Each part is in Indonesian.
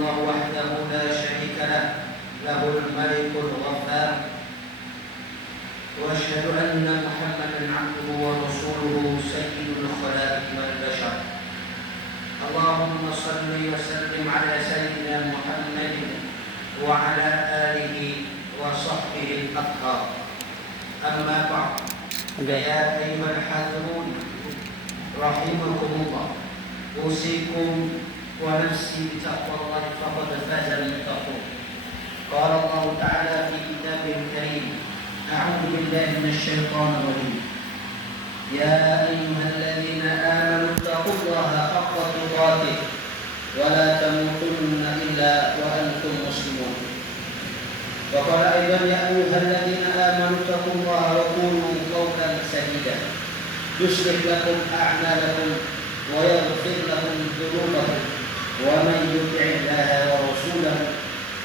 الله وحده لا شريك له له الملك الغفار وأشهد أن محمدا عبده ورسوله سيد الخلائق والبشر اللهم صل وسلم على سيدنا محمد وعلى آله وصحبه الأطهار أما بعد يا أيها الحاضرون رحمكم الله أوصيكم ونفسي بتقوى الله فقد فاز المتقون قال الله تعالى في كتابه الكريم أعوذ بالله من الشيطان الرجيم يا أيها الذين آمنوا اتقوا الله حق تقاته ولا تموتن إلا وأنتم مسلمون وقال أيضا يا أيها الذين آمنوا اتقوا الله وقولوا قولا سديدا يصلح لكم أعمالكم ويغفر لكم ذنوبكم ومن يطع الله ورسوله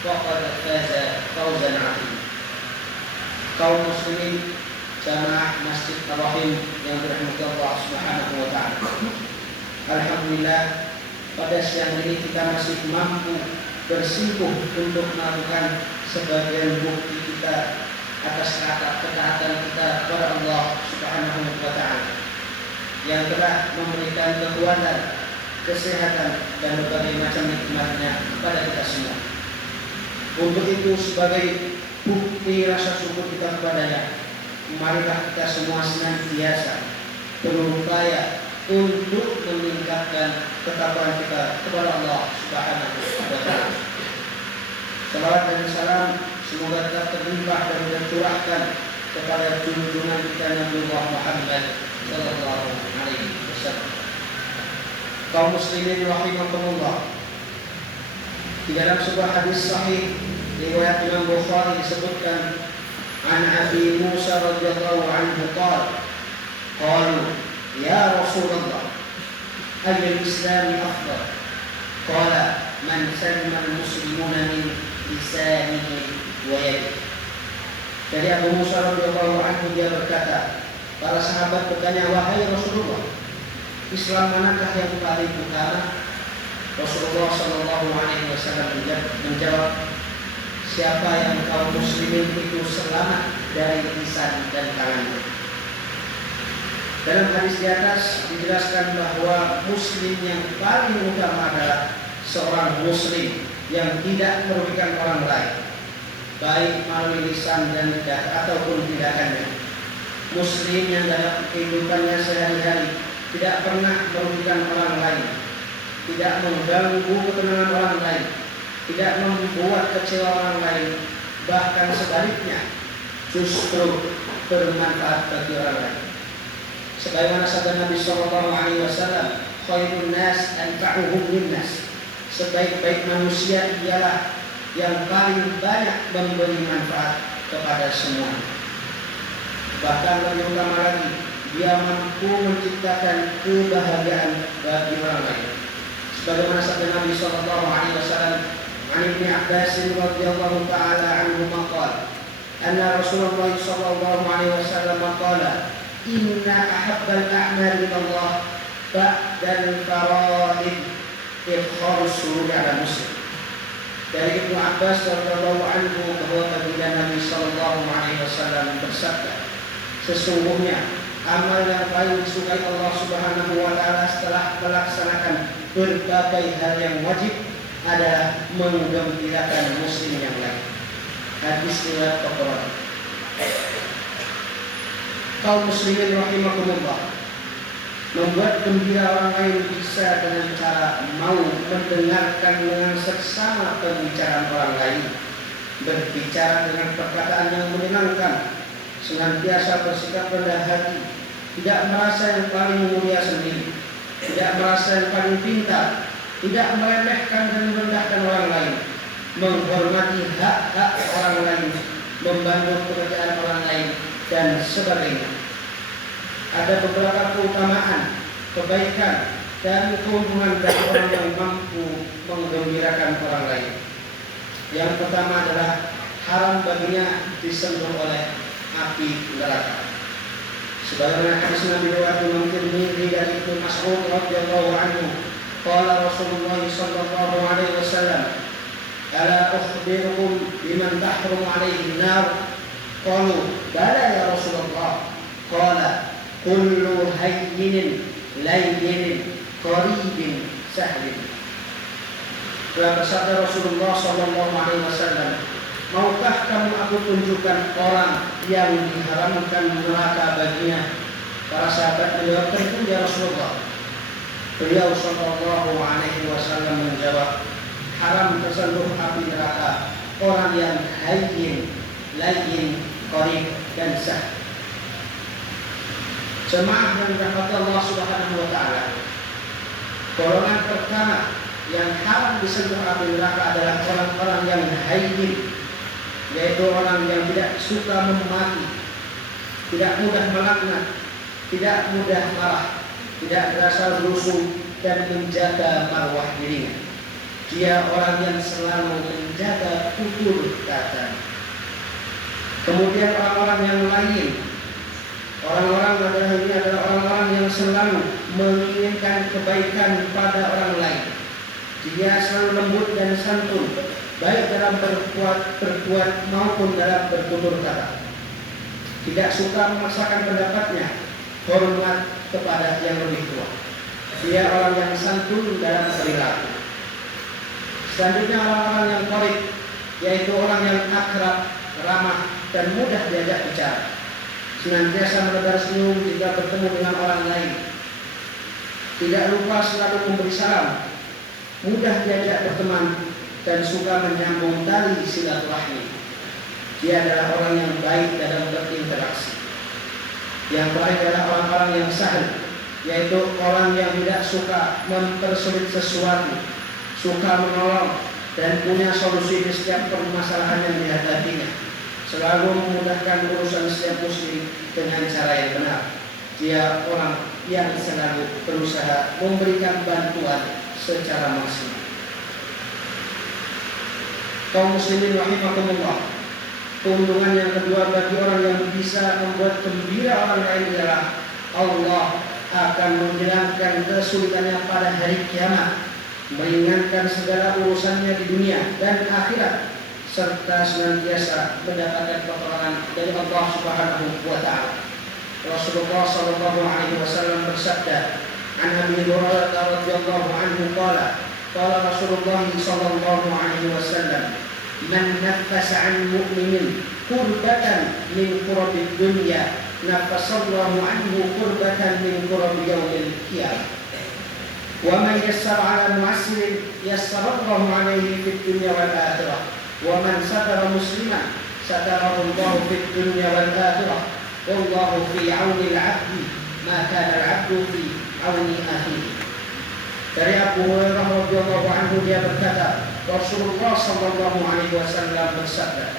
فقد فاز فوزا عظيما. Kaum muslimin jamaah Masjid Ar-Rahim yang dirahmati Allah Subhanahu wa taala. Alhamdulillah pada siang ini kita masih mampu bersikuh untuk melakukan sebagian bukti kita atas ketaatan kita kepada Allah Subhanahu wa taala yang telah memberikan kekuatan, kesehatan dan berbagai macam nikmatnya kepada kita semua. Untuk itu sebagai bukti rasa syukur kita kepadanya, marilah kita semua senantiasa berupaya untuk meningkatkan ketakwaan kita kepada Allah Subhanahu wa taala. Salawat dan salam semoga tetap terlimpah dan tercurahkan kepada junjungan kita Nabi Muhammad sallallahu alaihi wasallam. Kaum muslimin rahimakumullah, di dalam sebuah hadis sahih riwayat Imam Bukhari disebutkan an Abi Musa radhiyallahu anhu qalu ya Rasulullah ayyul Islam afdal qala man salima al-muslimuna min lisanihi wa yadihi. Dari Abu Musa radhiyallahu anhu dia berkata, para sahabat bertanya, wahai Rasulullah, Islam manakah yang paling utama? Rasulullah sallallahu alaihi wasallam menjawab, siapa yang kaum muslimin itu selamat dari lisan dan tangannya. Dalam hadis di atas dijelaskan bahwa muslim yang paling utama adalah seorang muslim yang tidak merugikan orang lain, baik melalui lisan dan lidah ataupun tindakannya. Muslim yang dalam kehidupannya sehari-hari tidak pernah merugikan orang lain, tidak mengganggu ketenangan orang lain, tidak membuat kecewa orang lain, bahkan sebaliknya justru bermanfaat bagi orang lain. Sebagaimana sabda Nabi sallallahu alaihi wasallam, khairun nas anfa'uhum linnas. Sebaik-baik manusia ialah yang paling banyak memberi manfaat kepada semua. Bahkan lebih utama lagi, dia mampu menciptakan kebahagiaan bagi orang lain. Sebagaimana sabda Nabi sallallahu alaihi wasallam, an Ibnu Abbas radhiyallahu taala anhu qala, anna Rasulullah sallallahu alaihi wasallam qala, inna ahabbal a'mali ila Allah ba'dal fara'id ikhharus sururi ala muslim. Dari Ibnu Abbas radhiyallahu anhu bahwa baginda Nabi sallallahu alaihi wasallam bersabda, sesungguhnya amal yang paling disukai Allah Subhanahu wa taala setelah melaksanakan berbagai hal yang wajib adalah menggembirakan muslim yang lain. Hadis riwayat Bukhari. Kaum muslimin rahimakumullah, membuat gembira orang lain bisa dengan cara mau mendengarkan dengan seksama pembicaraan orang lain, berbicara dengan perkataan yang menyenangkan, senantiasa bersikap rendah hati, tidak merasa yang paling mulia sendiri, tidak merasa yang paling pintar, tidak meremehkan dan merendahkan orang lain, menghormati hak-hak orang lain, membantu pekerjaan orang lain, dan sebagainya. Ada beberapa keutamaan, kebaikan, dan keuntungan dari orang yang mampu menggembirakan orang lain. Yang pertama adalah haram baginya disentuh oleh api neraka. Sebagaimana hadis Nabi riwayat Imam Tirmidzi dari Ibnu Mas'ud radhiyallahu anhu, qala Rasulullah sallallahu alaihi wasallam, أخبركم بمن تحرم عليه النار قالوا بلى يا رسول الله قال كل هين لين قريب سهل. Bersabda Rasulullah SAW, maukah kamu aku tunjukkan orang yang diharamkan neraka baginya? Para sahabat menjawab, tentu ya Rasulullah. Beliau SAW menjawab, haram tersentuh api neraka orang yang hayyin, layyin, qarib dan sah. Jemaah yang dirahmati Allah Subhanahu wa taala, golongan pertama yang haram disentuh api neraka adalah orang-orang yang hayyin, yaitu orang yang tidak suka memaki, tidak mudah melaknat, tidak mudah marah, tidak berasal rusuh dan menjaga marwah dirinya. Dia orang yang selalu menjaga tutur kata. Kemudian orang-orang yang lain, orang-orang orang-orang yang selalu menginginkan kebaikan pada orang lain. Dia selalu lembut dan santun, baik dalam berbuat maupun dalam bertutur kata. Tidak suka memaksakan pendapatnya, hormat kepada yang lebih tua. Dia orang yang santun dalam perilaku. Selanjutnya orang-orang yang qarib, yaitu orang yang akrab, ramah dan mudah diajak bicara. Senantiasa menebar senyum jika bertemu dengan orang lain. Tidak lupa selalu memberi salam, mudah diajak berteman dan suka menyambung tali silaturahmi. Dia adalah orang yang baik dalam berinteraksi. Yang terakhir adalah orang-orang yang sahal, yaitu orang yang tidak suka mempersulit sesuatu, suka menolong dan punya solusi di setiap permasalahan yang dihadapinya. Selalu memudahkan urusan setiap muslim dengan cara yang benar. Dia orang yang selalu berusaha memberikan bantuan secara maksimal. Kaum muslimin rahimakumullah, keuntungan yang kedua bagi orang yang bisa membuat gembira orang lain adalah Allah akan menghilangkan kesulitannya pada hari kiamat, meringankan segala urusannya di dunia dan akhirat, serta senantiasa mendapatkan pertolongan dari Allah Subhanahu wa taala. Rasulullah sallallahu alaihi wasallam bersabda, "An Abi Hurairah radhiyallahu anhu qala, qala Rasulullah sallallahu alaihi wasallam, man nafasa 'an mu'minin kurbatan min kurabil dunya, nafasallahu anhu kurbatan min kurabi yaumil qiyamah. Wa man yassara 'ala mu'assirin yassarallahu 'alaihi fid dunya wal akhirah. Wa man satara musliman satarahu Allahu fid dunya wal akhirah. Wallahu fi 'auni al-'abdi ma kana al-'abdu fi 'auni akhihi." Dari Abu Hurairah radhiyallahu anhu dia berkata, Rasulullah sallallahu alaihi wasallam bersabda,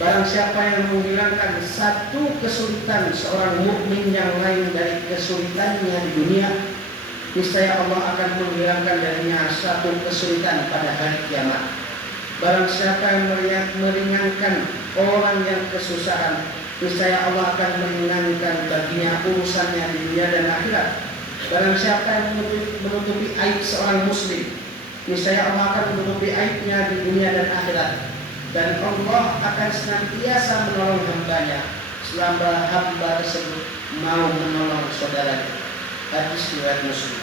barang siapa yang menghilangkan satu kesulitan seorang mukmin yang lain dari kesulitannya di dunia, niscaya Allah akan menghilangkan darinya satu kesulitan pada hari kiamat. Barang siapa yang meringankan orang yang kesusahan, niscaya Allah akan meringankan baginya urusannya di dunia dan akhirat. Barang siapa yang menutupi aib seorang muslim, niscaya Allah akan menutupi aibnya di dunia dan akhirat. Dan Allah akan senantiasa menolong hambanya selama hamba tersebut mau menolong saudaranya. Hadis riwayat Muslim.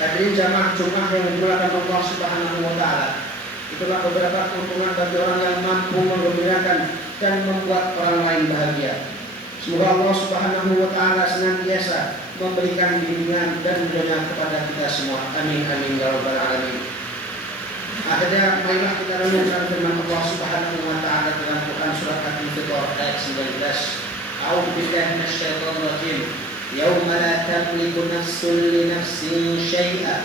Hadirin jamaah Jumat yang dimuliakan Allah Subhanahu wa taala, itulah beberapa keuntungan bagi orang yang mampu menggembirakan dan membuat orang lain bahagia. Semoga Allah Subhanahu wa taala senantiasa memberikan bimbingan dan hidayah kepada kita semua. Amin amin ya rabbal alamin. Akhirnya marilah kita renungkan firman Allah Subhanahu wa taala dalam Quran surat Al-Furqan ayat 19. A'udzu billahi minasyaitonir rajim. Yauma la tamliku nafsun li nafsin syai'a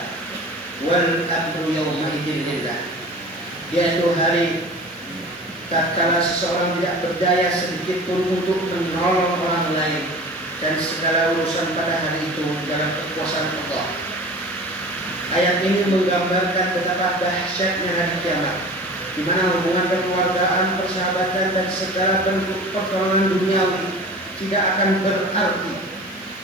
wal amru yawma idzin lillah. Yaitu hari tatkala seseorang tidak berdaya sedikit pun untuk menolong orang lain, dan segala urusan pada hari itu dalam kekuasaan Allah. Ayat ini menggambarkan betapa dahsyatnya hari kiamat, di mana hubungan kekeluargaan, persahabatan dan segala bentuk pertolongan duniawi tidak akan berarti.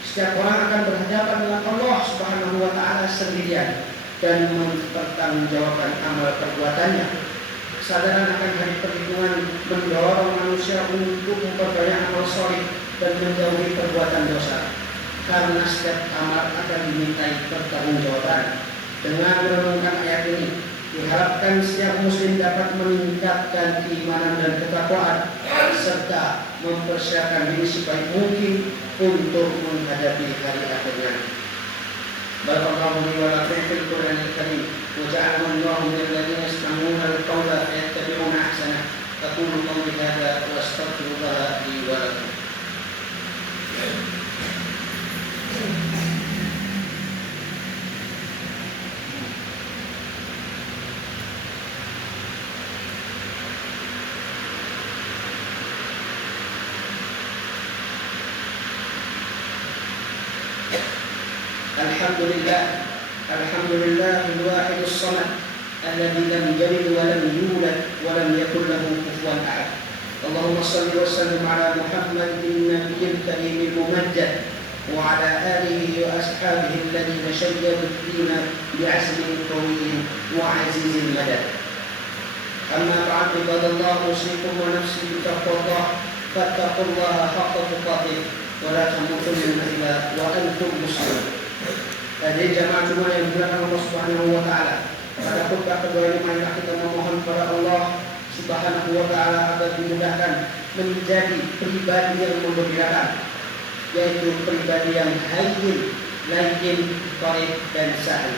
Setiap orang akan berhadapan dengan Allah Subhanahu wa taala sendirian. dan mempertanggungjawabkan amal perbuatannya. Kesadaran akan hari perhitungan mendorong manusia untuk memperbanyak amal soleh dan menjauhi perbuatan dosa, karena setiap amal akan dimintai pertanggungjawaban. Dengan merenungkan ayat ini, diharapkan setiap muslim dapat meningkatkan keimanan dan ketakwaan serta mempersiapkan diri sebaik mungkin untuk menghadapi hari akhirnya. Barakallahu li wa lakum fil Qur'anil Karim wa ja'alna Allahu minal ladzina yastami'una al-qawla fayattabi'una ahsana. Aqulu qawli hadza wa astaghfirullah li wa lakum. Alhamdulillah al-wahidus samad alladzi lam yalid wa lam yulad wa lam yakul lahu kufuwan ahad. Allahumma shalli wa sallim ala Muhammadin nabiyil karimil mumajjad wa ala alihi wa ashabihi alladhina shayyadu ad-dina bi'azmin qawiyyin wa 'azizil madad. Amma ba'd, ibadallah, usikum wa nafsi bi taqwallah, fattaqullaha haqqa tuqatih wa la tamutunna illa wa antum muslimun. Hadirin jamaah Jumat yang dimuliakan Allah Subhanahu wa taala. Pada khutbah kedua ini marilah kita memohon kepada Allah Subhanahu wa taala agar dimudahkan menjadi pribadi yang menggembirakan, yaitu pribadi yang hayyin, layyin, qarib dan sahih,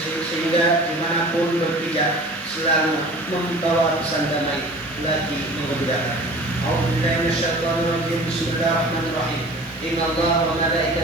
sehingga dimanapun berpijak selalu membawa pesan damai lagi menggembirakan. A'udzubillahi minasyaitonir rajim. Bismillahirrahmanirrahim. Innallaha wa malaikatahu